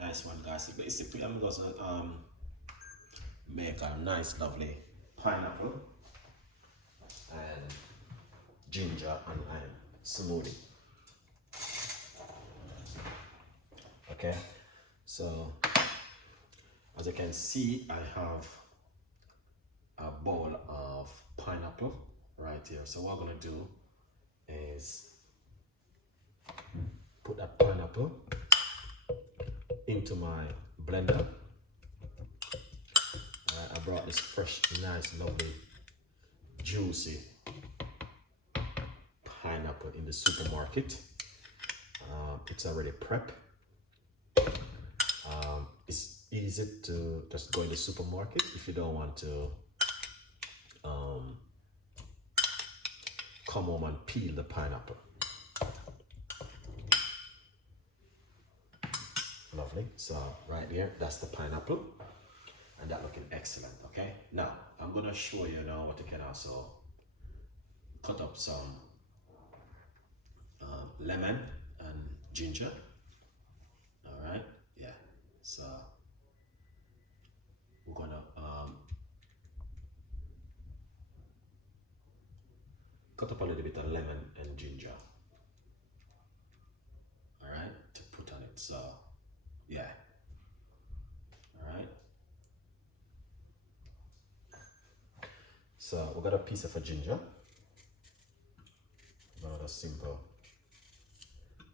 Nice one, guys. So basically, I'm going to make a nice, lovely pineapple and ginger and lime smoothie. Okay, so as you can see, I have a bowl of pineapple right here. So what I'm gonna do is put that pineapple into my blender. I brought this fresh, nice, lovely, juicy pineapple in the supermarket. It's already prepped. It's easy to just go in the supermarket if you don't want to come home and peel the pineapple. Lovely. So right there, that's the pineapple, and that looking excellent. Okay, now I'm gonna show you now what you can also cut up some lemon and ginger. All right, yeah. So we're gonna cut up a little bit of lemon and ginger. All right, to put on it. So yeah. All right. So we got a piece of a ginger. Not a simple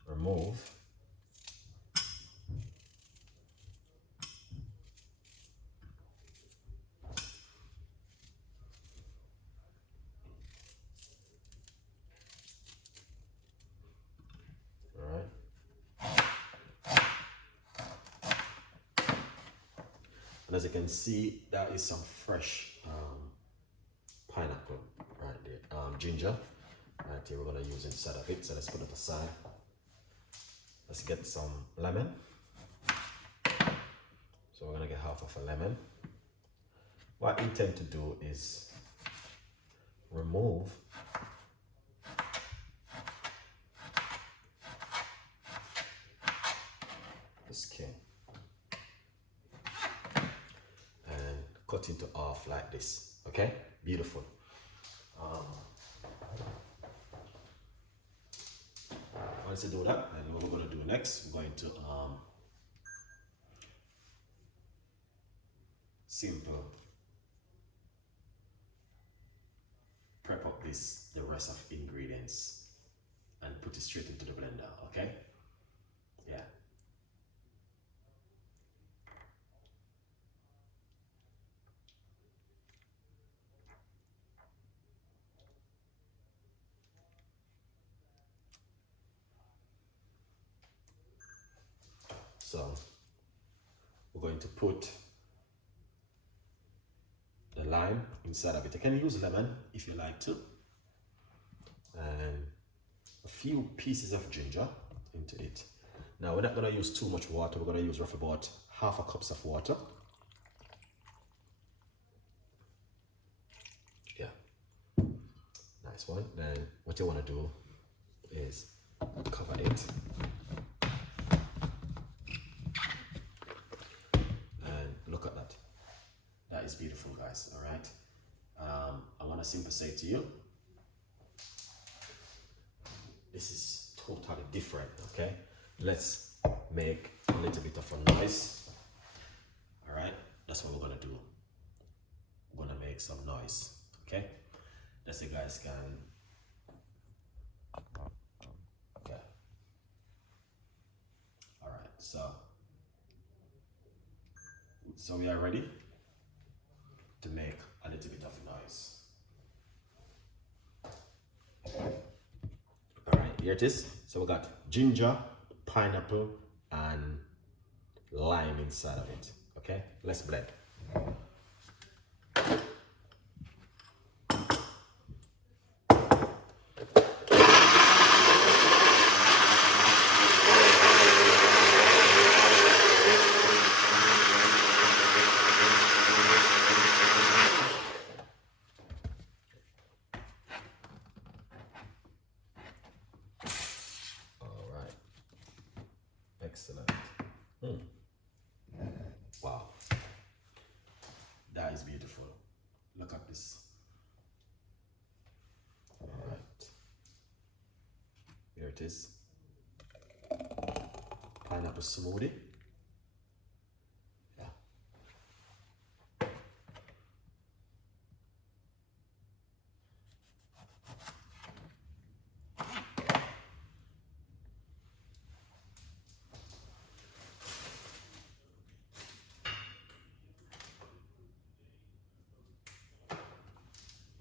remove. All right. And as you can see, that is some fresh pineapple right there. Ginger right here. We're gonna use inside of it. So let's put it aside. Let's get some lemon. So we're gonna get half of a lemon. What I intend to do is remove the skin and cut into half like this. Okay, beautiful. Once you do that, and what we're gonna do next, we're going to simple prep up the rest of ingredients and put it straight into the blender. Okay, yeah. So we're going to put the lime inside of it. You can use lemon if you like to, and a few pieces of ginger into it. Now we're not going to use too much water. We're going to use roughly about half a cup of water. Yeah, nice one. Then what you want to do is cover it and look at that. That is beautiful, guys. All right. I want to simply say to you, this is totally different. Okay, let's make a little bit of a noise. All right, that's what we're gonna do. We're gonna make some noise. Okay, that's you guys can. Okay. All right. So we are ready to make a little bit of noise. All right, here it is. So we got ginger, pineapple, and lime inside of it. Okay, let's blend. Excellent. Wow. That is beautiful. Look at this. All right. Here it is. Pineapple smoothie. Yeah.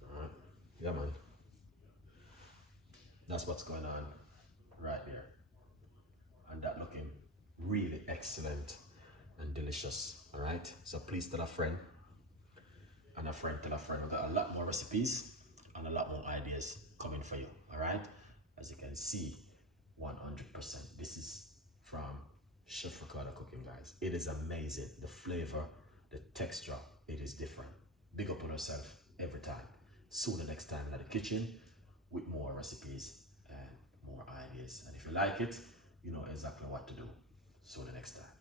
All right. Yeah, man. That's what's going on right there. And that looking really excellent and delicious. All right. So please tell a friend, and a friend tell a friend. We've got a lot more recipes and a lot more ideas coming for you. All right. As you can see, 100%. This is from Chef Ricardo Cooking, guys. It is amazing. The flavor, the texture, it is different. Big up on yourself every time. See you the next time in the kitchen with more recipes and more ideas. And if you like it, you know exactly what to do. See you the next time.